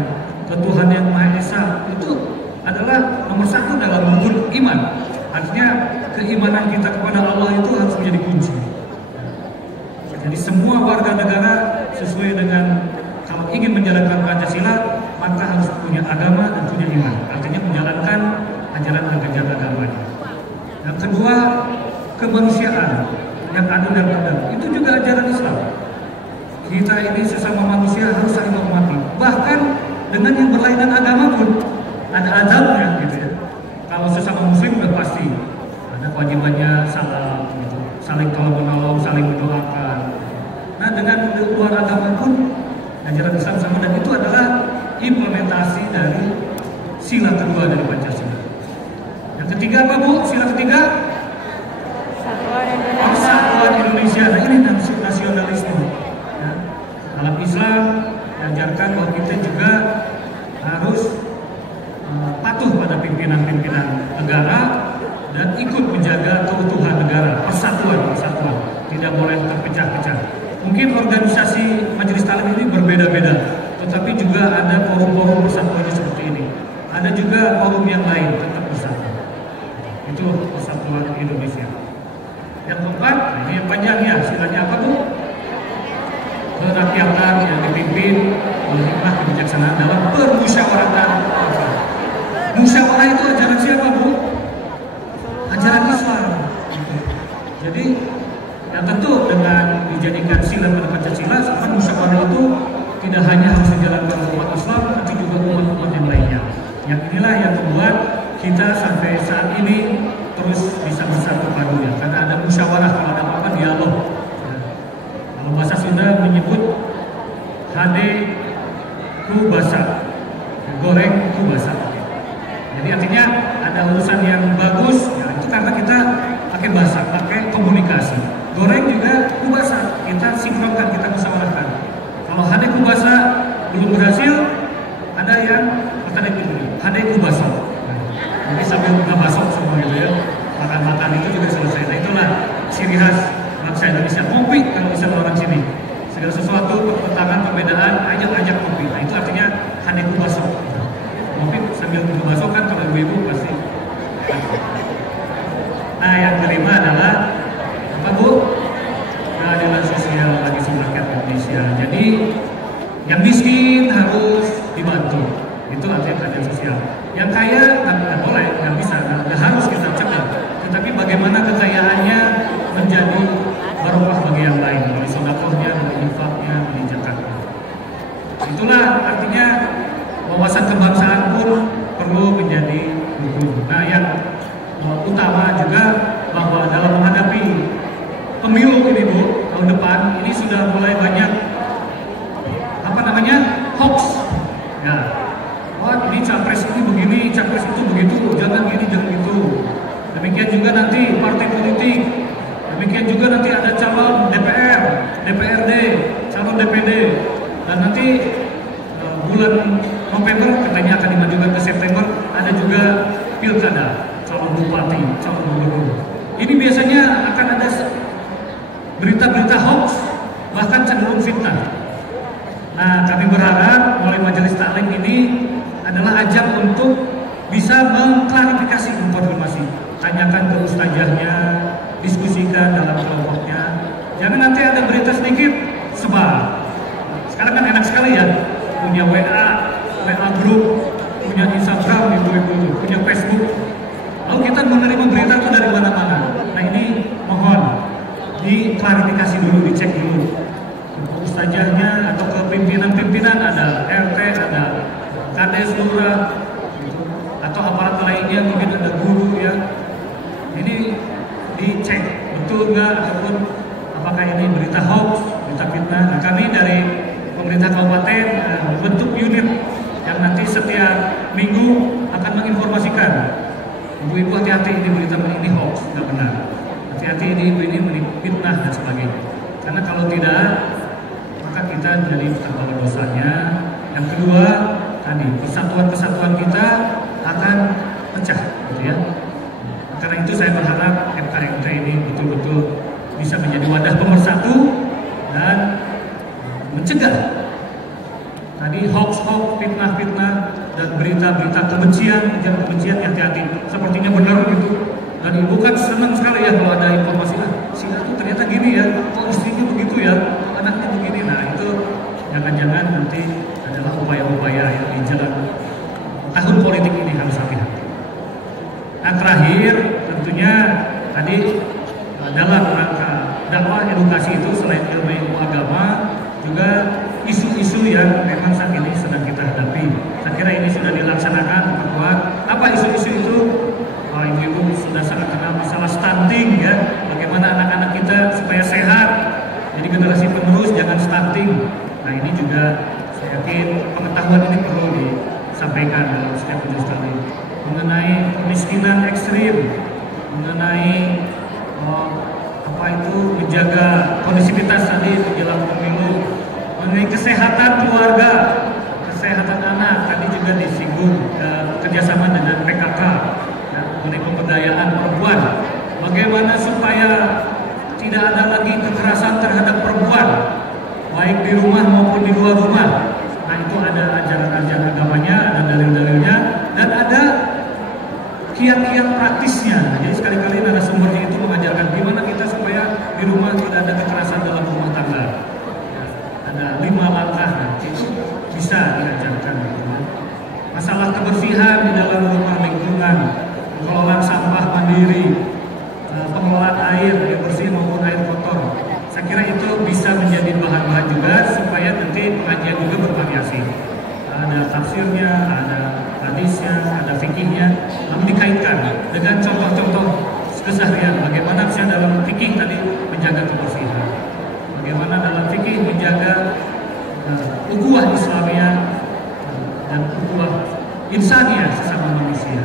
ketuhanan yang Maha Esa itu adalah nomor 1 dalam rukun iman. Artinya keimanan kita kepada Allah itu harus menjadi kunci. Jadi semua warga negara sesuai dengan kalau ingin menjalankan Pancasila maka harus punya agama dan punya iman. Artinya menjalankan ajaran agamanya. Yang kedua, kemanusiaan yang adil dan adil. Itu juga ajaran Islam. Kita ini sesama manusia harus saling menghormati. Bahkan dengan yang berlainan agama pun ada adabnya gitu ya. Kalau sesama muslim udah pasti ada kewajibannya salam gitu. Saling tolong menolong, saling mendoakan. Nah, dengan luar agama pun ajaran Islam sama, dan itu adalah implementasi dari sila kedua dari Pancasila. Yang ketiga apa Bu? Sila ketiga? Persatuan Indonesia. Nah, ini nasionalisme. Ya. Dalam Islam diajarkan bahwa kita juga harus patuh pada pimpinan-pimpinan negara dan ikut menjaga keutuhan negara, persatuan, tidak boleh terpecah-pecah. Mungkin organisasi majelis taklim ini berbeda-beda, tetapi juga ada forum-forum persatuannya seperti ini. Ada juga forum yang lain tetap bersatu. Itu persatuan Indonesia. Yang keempat, ini yang panjang ya, silanya apa Bu? Kerakyatan yang dipimpin oleh hikmah kebijaksanaan dalam permusyawaratan. Musyawarah itu ajaran siapa Bu? Ajaran Islam. Jadi yang tentu dengan dijadikan sila pada Pancasila, sekarang musyawarah itu tidak hanya harus dijalankan oleh umat Islam, tapi juga umat-umat yang lainnya. Yang inilah yang membuat kita sampai saat ini terus bisa bersatu padu ya, karena ada musyawarah, kalau ada apa-apa dialog. Ya. Kalau bahasa Sunda menyebut hade kubasa, goreng kubasa. Jadi artinya ada urusan yang bagus, ya itu karena kita pakai bahasa, pakai komunikasi. Goreng juga kubasa, kita sinkronkan, kita musyawarahkan. Kalau hade makan itu dulu, hadeku basok. Jadi sambil buka basok semua gitu ya, makan-makan itu juga selesai. Nah itulah ciri khas bangsa Indonesia, kopi kalau bisa orang sini. Segala sesuatu, pertentangan, perbedaan, ajak-ajak kopi. Nah itu artinya hadeku basok. Kopi sambil buka basok kan kalau ibu-ibu pasti. Nah yang kelima adalah apa Bu? Keadilan sosial bagi seluruh rakyat Indonesia. Jadi yang miskin harus dibantu, itu artinya keadilan sosial. Yang kaya nggak boleh, nggak bisa, nggak harus kita cegah. Tetapi bagaimana kekayaannya menjadi barokah bagi yang lain, bagi sedekahnya, bagi infaknya, bagi zakatnya. Itulah artinya wawasan kebangsaan pun perlu menjadi luhur. Nah yang utama juga bahwa dalam menghadapi pemilu ini Bu, tahun depan ini sudah mulai banyak hoax. Ya, wah ini capres ini begini, capres itu begitu, jangan gini, jangan gitu. Demikian juga nanti partai politik, demikian juga nanti ada calon DPR, DPRD, calon DPD, dan nanti bulan November katanya akan dimajukan ke September, ada juga pilkada, calon bupati, calon gubernur. Ini biasanya akan ada berita-berita hoax, bahkan cenderung fitnah. Nah, kami berharap mulai majelis taklim ini adalah ajang untuk bisa mengklarifikasi informasi. Tanyakan ke ustazahnya, diskusikan dalam kelompoknya. Jangan nanti ada berita sedikit, sebar. Sekarang kan enak sekali ya, punya WA group, punya Instagram, ibu-ibu, punya Facebook. Lalu kita menerima berita itu dari mana-mana. Nah ini mohon diklarifikasi dulu, dicek dulu. Ustazahnya atau ke pimpinan-pimpinan, ada RT, ada Kades, Lurah, atau aparat lainnya, mungkin ada guru ya. Ini dicek betul nggak, ataupun apakah ini berita hoax, berita fitnah. Nah, kami dari pemerintah kabupaten bentuk unit yang nanti setiap minggu akan menginformasikan. Ibu-ibu hati-hati, ini berita ini hoax, nggak benar. Hati-hati, ini fitnah dan sebagainya. Karena kalau tidak, maka kita jadi terbawa dosanya. Yang kedua, tadi kesatuan kita akan pecah, gitu ya. Karena itu saya berharap MKMT ini betul-betul bisa menjadi wadah pemersatu dan mencegah tadi hoax, fitnah, dan berita-berita kebencian, hati-hati. Sepertinya benar gitu. Dan ibu kan senang sekali ya kalau ada informasi, si itu ternyata gini ya, kok istrinya begitu ya, anaknya begini. Nah itu jangan-jangan nanti adalah upaya-upaya yang di jalan tahun politik ini harus hati-hati. Nah terakhir tentunya tadi dalam rangka dakwah edukasi itu selain ilmu agama juga isu-isu yang memang saat ini sedang kita hadapi. Saya kira ini sudah dilaksanakan pertemuan. Apa isu-isu itu? Ibu-ibu sudah sangat kenal masalah stunting ya. Bagaimana anak-anak kita supaya sehat. Jadi generasi penerus jangan stunting. Nah ini juga saya yakin pengetahuan ini perlu disampaikan dalam setiap majelis taklim mengenai kemiskinan ekstrim, mengenai menjaga kondisivitas tadi menjelang pemilu, mengenai kesehatan keluarga, kesehatan anak tadi juga disinggung, kerjasama dengan PKK, ya, mengenai pemberdayaan perempuan, bagaimana supaya tidak ada lagi kekerasan terhadap perempuan, baik di rumah maupun di luar rumah. Nah itu ada ajaran-ajaran agamanya, ada dalil-dalilnya, dan ada kiat-kiat praktisnya. Jadi sekali-kali narasumbernya itu mengajarkan gimana kita supaya di rumah tidak ada kekerasan dalam rumah tangga. Ya, ada 5 langkah nanti bisa diajarkan. Masalah kebersihan di dalam rumah, lingkungan, pengelolaan sampah mandiri, pengelolaan air yang bersih maupun air kotor. Saya kira itu bisa menjadi bahan-bahan juga supaya nanti pengajian juga bervariasi. Ada tafsirnya, ada hadisnya, ada fikihnya, lalu dikaitkan dengan contoh-contoh keseharian. Bagaimana misalnya dalam fikih tadi menjaga kebersihan, bagaimana dalam fikih menjaga ukhuwah Islamiyah dan ukhuwah insaniyah sesama manusia.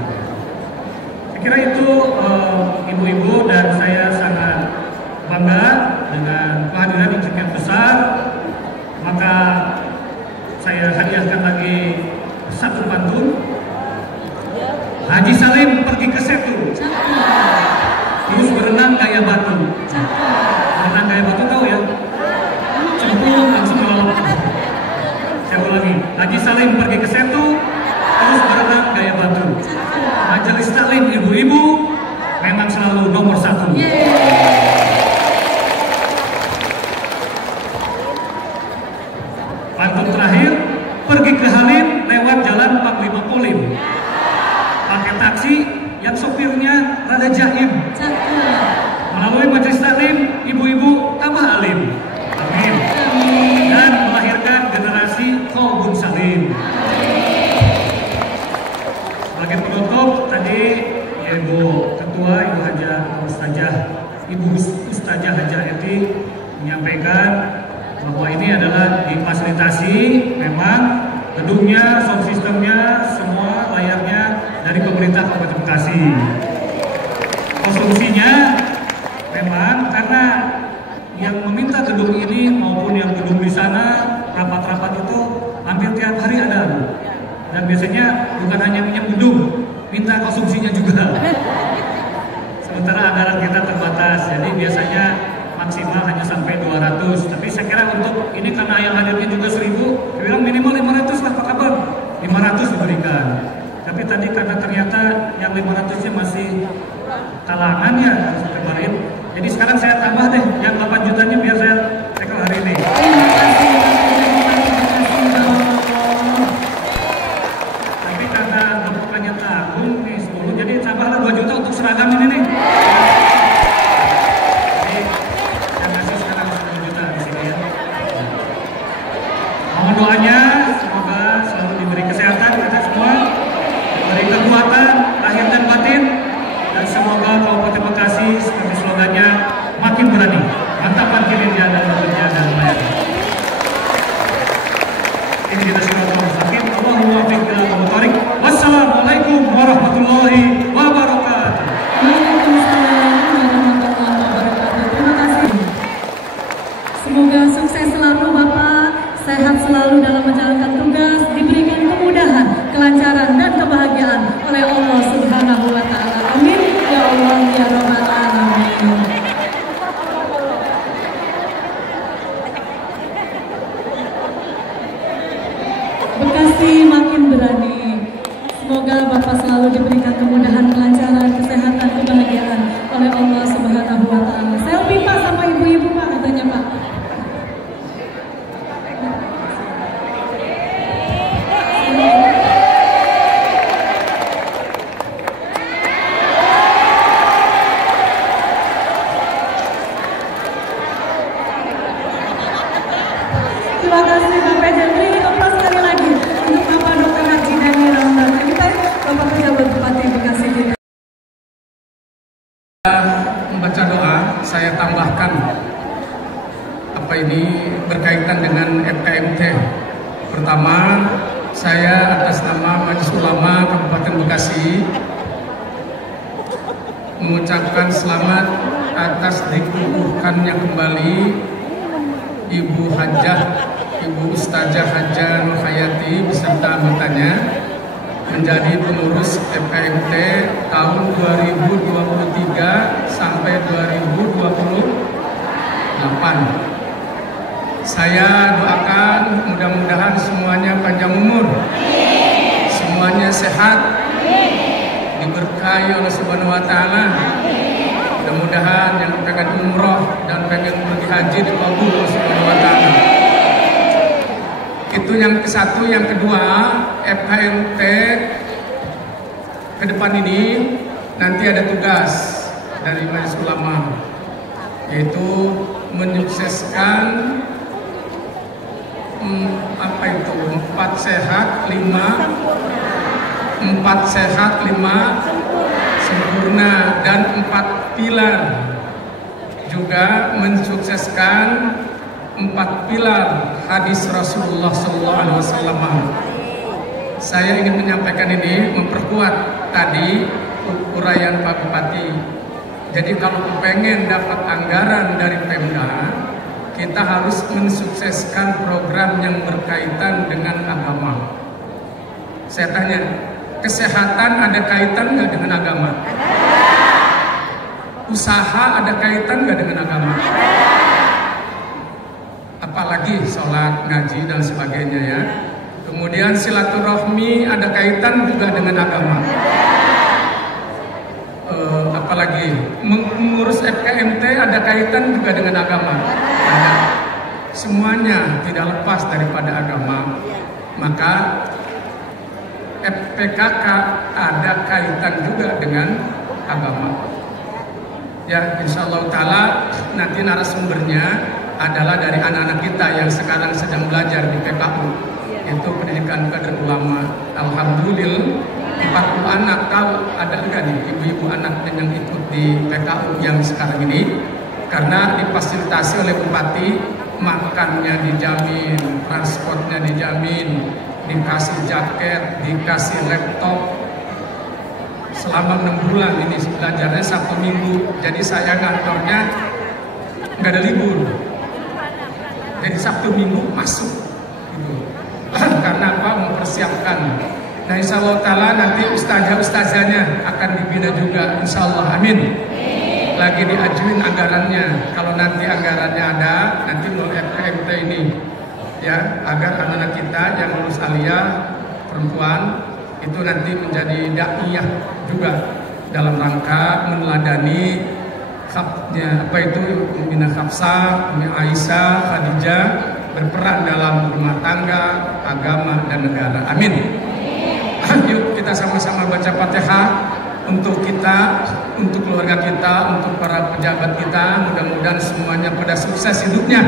Saya kira itu ibu-ibu, dan saya sangat bangga dengan kehadiran yang cukup besar. Maka saya hadiahkan lagi satu pantun. Haji Salim pergi ke Setu, terus berenang gaya batu. Berenang gaya batu tahu ya? Cemplung langsung melolong. Saya ulangi, Haji Salim pergi ke Setu, terus berenang gaya batu. Majelis taklim ibu-ibu memang selalu nomor 1. Pantun terakhir, pergi ke Halim lewat jalan Panglima Polim. Pakai taksi yang sopirnya rada jahim. Melalui majelis taklim, ibu-ibu tambah alim. Amin. Dan melahirkan generasi Qalbun Salim. Sebagai penutup tadi Ibu Ketua, Ibu Haja Ustazah, Ibu Ustazah Haja Eti menyampaikan bahwa ini adalah difasilitasi memang gedungnya, sound systemnya, semua layarnya dari pemerintah Kabupaten Bekasi. Konstruksinya memang karena yang meminta gedung ini maupun yang gedung di sana rapat-rapat itu hampir tiap hari ada. Dan biasanya bukan hanya minyak gedung, minta konstruksinya juga. Sementara anggaran kita terbatas, jadi biasanya maksimal hanya sampai 200. Tapi saya kira untuk ini karena yang hadirnya juga 1000, saya bilang minimal 500 lah Pak Kabar. 500 diberikan. Tapi tadi karena ternyata yang 500-nya masih kalangan ya kemarin. Jadi sekarang saya tambah deh yang 8 jutanya biar saya tackle hari ini. Tapi karena bukannya tanggung nih 10, jadi tambahlah 2 juta untuk seragam ini nih. Doanya semoga selalu diberi kesehatan kita semua, diberi kekuatan lahir dan batin, dan semoga Kabupaten Bekasi seperti slogannya makin berani, mantapkan kinerja dan bekerja dan melayani. Ini kita semua sakit. Allahumma fiqna wa barik. Wassalamualaikum warahmatullahi wabarakatuh. Terima kasih. Semoga sukses selalu Bapak. Sehat selalu dalam menjalankan tugas, diberikan kemudahan, kelancaran, dan kebahagiaan oleh Allah Subhanahu wa Ta'ala. Amin. Ya Allah, ya Rabbal Alamin. Bekasi makin berani. Semoga Bapak selalu diberikan kemudahan, kelancaran, kesehatan, kebahagiaan oleh Allah Subhanahu wa Ta'ala. Selfie Pak sama ibu-ibu Pak katanya Pak. Terima kasih Bapak Jendri, aplaus sekali lagi untuk Bapak Dr. Haji Dhani Ramdan. Kita Bapak Pejabat Bupati Bekasi kita. Membaca doa, saya tambahkan apa ini berkaitan dengan FKMT. Pertama, saya atas nama Majelis Ulama Kabupaten Bekasi mengucapkan selamat atas dikukuhkannya kembali Ibu Hajah, Ibu Ustazah Haja Nur Hayati beserta anggotanya menjadi pengurus FKMT tahun 2023 sampai 2028. Saya doakan mudah-mudahan semuanya panjang umur, semuanya sehat, diberkahi oleh Subhanahu wa Ta'ala. Mudah-mudahan yang pengen umroh dan pengen pergi haji dikabul oleh Subhanahu wa Ta'ala. Itu yang ke satu. Yang kedua, FKMT ke depan ini nanti ada tugas dari Majelis Ulama, yaitu menyukseskan 4 sehat 5 sempurna dan 4 pilar, juga mensukseskan 4 pilar hadis Rasulullah SAW. Saya ingin menyampaikan ini, memperkuat tadi uraian Pak Bupati. Jadi kalau pengen dapat anggaran dari Pemda, kita harus mensukseskan program yang berkaitan dengan agama. Saya tanya, kesehatan ada kaitan nggak dengan agama? Usaha ada kaitan nggak dengan agama? Apalagi sholat, ngaji dan sebagainya ya. Kemudian silaturahmi ada kaitan juga dengan agama. Apalagi mengurus FKMT ada kaitan juga dengan agama. Ada. Semuanya tidak lepas daripada agama. Maka FPKK ada kaitan juga dengan agama. Ya, insyaallah ta'ala nanti narasumbernya adalah dari anak-anak kita yang sekarang sedang belajar di PKU, yaitu pendidikan kader ulama. Alhamdulillah 40 anak, tahu ada enggak nih ibu-ibu anak yang ikut di PKU yang sekarang ini? Karena difasilitasi oleh bupati, makannya dijamin, transportnya dijamin, dikasih jaket, dikasih laptop. Selama 6 bulan ini belajarnya Sabtu Minggu, jadi saya ngantornya nggak ada libur. Jadi Sabtu Minggu masuk gitu. Karena apa? Mempersiapkan. Nah, insyaallah ta'ala nanti ustazah-ustazahnya akan dibina juga, insyaallah, amin. Lagi diajuin anggarannya. Kalau nanti anggarannya ada, nanti mau FKMT ini ya, agar anak-anak kita yang lulus aliyah perempuan itu nanti menjadi da'iyah juga dalam rangka meneladani apa itu Ummina Hafsah, Ummi Aisyah, Khadijah berperan dalam rumah tangga, agama dan negara. Amin. Yuk kita sama-sama baca Fatihah untuk kita, untuk keluarga kita, untuk para pejabat kita. Mudah-mudahan semuanya pada sukses hidupnya,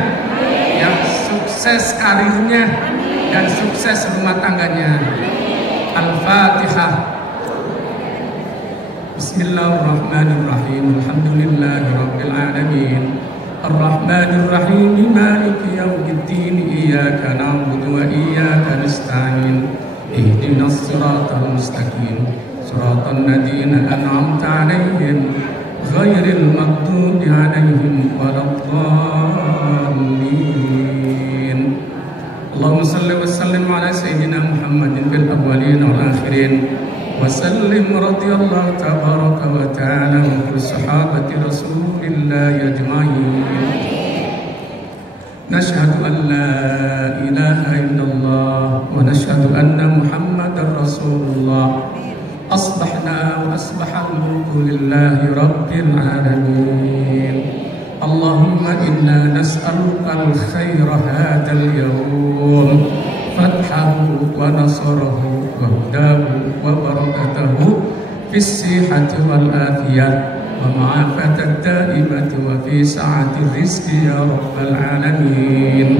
yang sukses karirnya dan sukses rumah tangganya. Al-Fatihah. Bismillahirrahmanirrahim. Alhamdulillahirabbil alamin. Ar-Rahmanir Rahim. Maliki yaumiddin. Iyyaka na'budu wa iyyaka nasta'in. Ihdinas siratal mustaqim. Siratal ladzina an'amta 'alaihim ghairil maghdubi 'alaihim waladdallin. Allahumma salli wa sallim ala sayyidina Muhammadin bil awwalin wal akhirin. وسلم رضي الله تبارك وتعالى عن صحابة رسول الله أجمعين. نشهد أن لا إله إلا الله ونشهد أن محمدا رسول الله. أصبحنا وأصبح الملك لله رب العالمين. اللهم إنا نسألك الخير هذا اليوم، فتحه ونصره وهداه وبركته في الصحة والعافية ومعافاة الدائمة وفي سعة الرزق يا رب العالمين.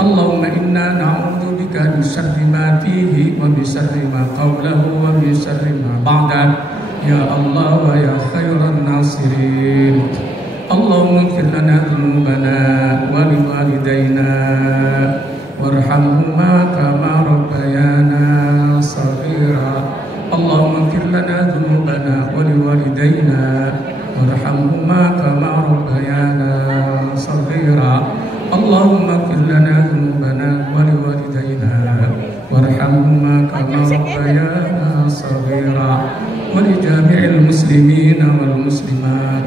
اللهم إنا نعوذ بك من شر ما فيه ومن شر ما قوله ومن شر ما بعده يا الله ويا خير الناصرين. اللهم اغفر لنا ذنوبنا ولوالدينا وارحمهما كما ربيانا صغيرا. اللهم اغفر لنا ذنوبنا ولوالدينا وارحمهما كما ربيانا صغيرا. اللهم اغفر لنا ذنوبنا ولوالدينا وارحمهما كما ربيانا صغيرا. ولجميع المسلمين والمسلمات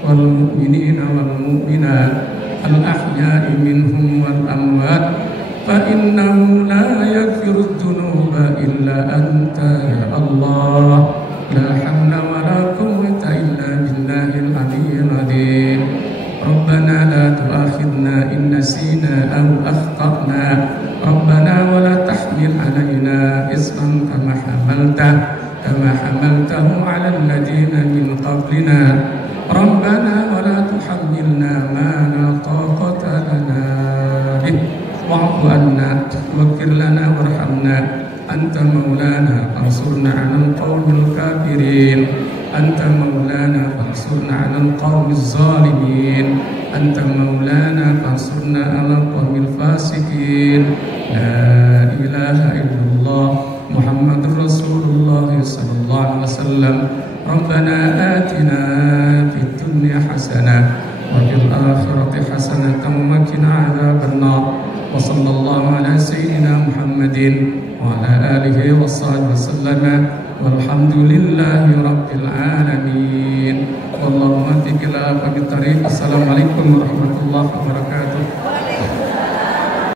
والمؤمنين والمؤمنات الأحياء منهم والأموات، فإنه لا يغفر الذنوب إلا أنت يا الله. لا حول ولا قوة إلا بالله العلي العظيم. ربنا لا تؤاخذنا إن نسينا أو أخطأنا. ربنا ولا تحمل علينا إصرا كما حملته على الذين من قبلنا. ربنا ولا تحملنا ما لا طاقة لنا به. واعف عنا واغفر لنا وارحمنا. أنت مولانا فانصرنا على القوم الكافرين. أنت مولانا فانصرنا على القوم الظالمين. أنت مولانا فانصرنا على القوم الفاسقين. لا إله إلا الله محمد رسول الله صلى الله عليه وسلم. ربنا آتنا في الدنيا حسنة وفي الآخرة حسنة وقنا عذاب النار. وصلى الله على سيدنا محمد وعلى آله وصحبه walhamdulillahi rabbil alamin. Wallahumma taqila bagi tarik. Assalamualaikum warahmatullahi wabarakatuh.